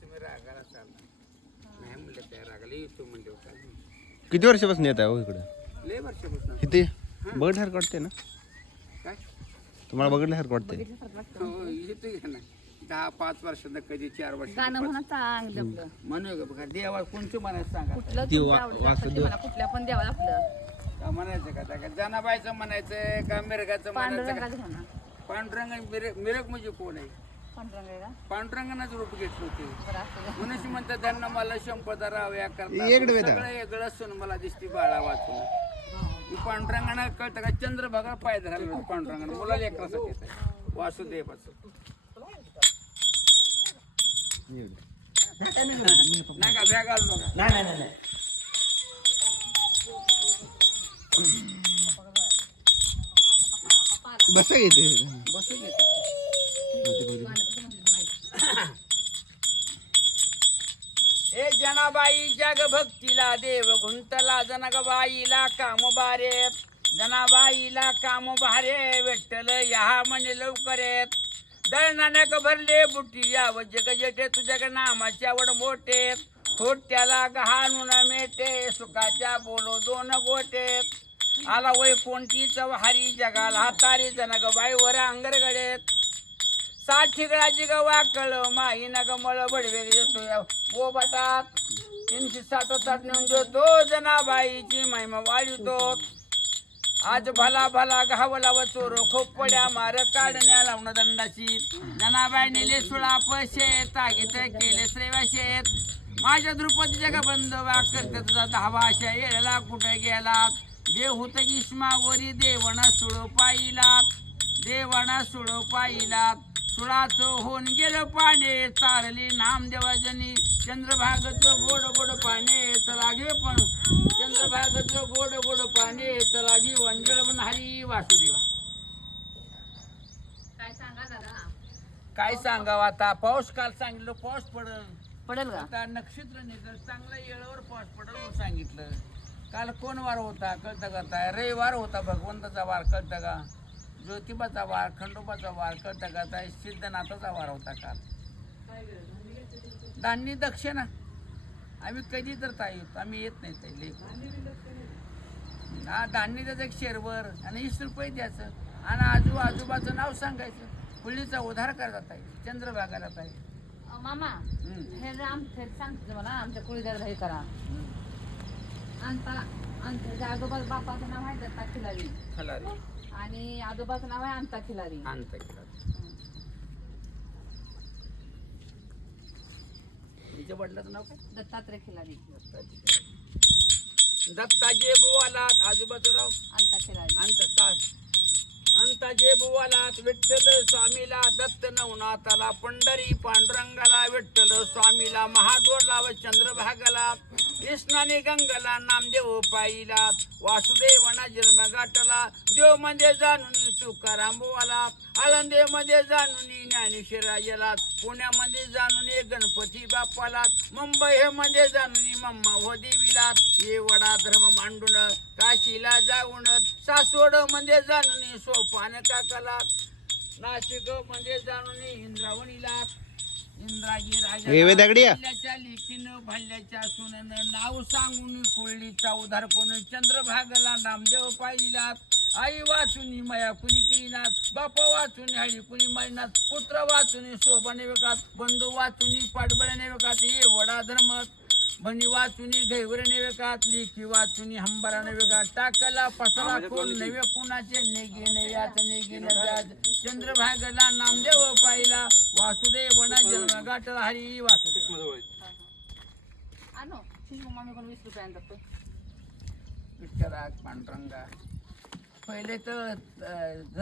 तुम्ही रागाला चालला नाही म्हणलं त्या रागाला येतो म्हणले होता किती वर्षापासून येत आहे हो इकडं लय वर्षापासून किती बघण्यासारखं वाटते ना काय तुम्हाला बघण्यासारखं वाटते हो येतो घ्या ना 10-5 वर्षांना कधी 4 वर्ष गाणं म्हणा चांगलं आपलं म्हणू का बघा देवा कोणचं म्हणायचं सांगा कुठलं तुमच्या आवडीचं असतं ते म्हणा, कुठल्या पण देवाला आपलं का म्हणायचं का त्या जनाबाईचं म्हणायचं का मिरगाचं म्हणायचं पांडुरंगाचं म्हणा. पांडुरंग मिरग म्हणजे कोण आहे पांडुरंग आहे का पांडुरंगानंच रूप घेतलं होते बरं असं का? मनुष्य म्हणतात त्यांना मला संपदा राव्या करता येडं वेडं. सगळं वेगळं असून मला दिसती बाळा वाचून मी पांडुरंगानं कळतं का चंद्रभागा पाय धरायला पांडुरंगानं मुलाला एकरासाठी येत आहे वासुदेवाचं नाही का बॅग आलो बघा बस येते बसू दे ए जनाबाई जग भक्तीला देव गुंतला जनगबाईला काम बारेत जनाबाईला काम भारे विठ्ठल या म्हणे लवकर येत दळणानक भरले बुटी याव जग जटे तुझ्या नामाच्या वड मोठे खोट्याला गहाणून मेटे सुखाच्या बोलो दोन गोटेत आला वय कोणतीच वारी जगाला हातारी जनगबाईवर अंगरगडेत 60 ठिगळाची ग वाकळ माई नग मळ बडवे देतो बोबाटात 360 नेऊन देतो जनाबाईची महिमा वाढवतो आज भला भला घावला व चोर खोपड्या मार काढण्या लावणं दंडाची जनाबाई नेले सुळा पशे तागीत केले श्रेवाशेत माझ्या द्रुपदीच्या का बंद वाकर तुझा धावाशा येळला कुठे गेला देव होत ग्रीष्मावरी देवणा सुळो पाहिलात देवणा सुळो पाहिलात सुळाचं होऊन गेलं पाने चारली नामदेवाजनी चंद्रभागचं गोड गोड पाने चलागे पण चंद्रभागचं गोड गोड पाने चलागी वंजळ पण हरी वासुदेवा काय सांगा दादा काय सांगावं आता पाऊस काल सांगितलं पाऊस पडल पडेल का आता नक्षत्र निघल चांगला येळेवर पाऊस पडल म्हणून सांगितलं काल कोण वार होता कळतं का ताय रविवार होता भगवंताचा वार कळतं का ज्योतिबाचा वार खंडोबाचा वार कळतं का ताय सिद्धनाथाचा वार होता काल धान्य दक्षिणा आम्ही कधी तर ताई येतो आम्ही येत नाही ताई लेख हा धान्य त्याचं एक शेरवर आणि 20 रुपये द्यायचं आणि आजोबाचं नाव सांगायचं पुढलीचा उद्धार करतात ताई चंद्रभागाला ताई मामा हे सांगते मला आमच्या कुळीदार हे करा आमच्या आजोबा बापाचं नाव आहे दत्ता खिलारी खलारी आणि आजोबाचं नाव आहे अंता खिलारी आणता केला तिच्या वडिलाचं नाव काय दत्तात्रय खिलारी दत्ताजी बुवालात आजोबाचं नाव अंता खिलारी अंताजे बुवालात विठ्ठल स्वामीला दत्त नवनाथाला पंढरी पांडुरंगाला विठ्ठल स्वामीला महादोरला व चंद्रभागाला कृष्णाने गंगाला नामदेव पाईला वासुदेवाना जन्म गाठला देव मध्ये जाणून तुकाराम बुवाला आळंदे मध्ये जाणून ज्ञानेश्वरायाला पुण्यामध्ये जाणून गणपती बाप्पाला मुंबई हे मध्ये जाणून मम्मा हो देवीला ये वडा धर्म मांडून काशीला जाऊन सासवड मध्ये जाणून सोपान काकाला नाशिक मध्ये जाणून इंद्रावणीला इंद्राजी राजा लेखीनं भाल्याच्या सुनेनं नाव सांगून कोळीचा उधार कोण चंद्रभागला नामदेव पाहिला आई वाचून माया कुणी करीनाथ बापा वाचून हळी कुणी मारिनाथ पुत्र वाचून शोभाने वेकात बंधू वाचून पाठबळने वेकात ये वडा धर्म भणी वाचून घैवरने वेकात लेखी वाचून हंबराने वेकात टाकला पसरा कोण नवे कुणाचे नेगे यात नेगे चंद्रभागला नामदेव पाहिला वासुदेव जन्म गाठ हरी वासुदेव आणो मामी कोण 20 रुपये आणतात विठ्ठला पांडुरंगा पहिले तर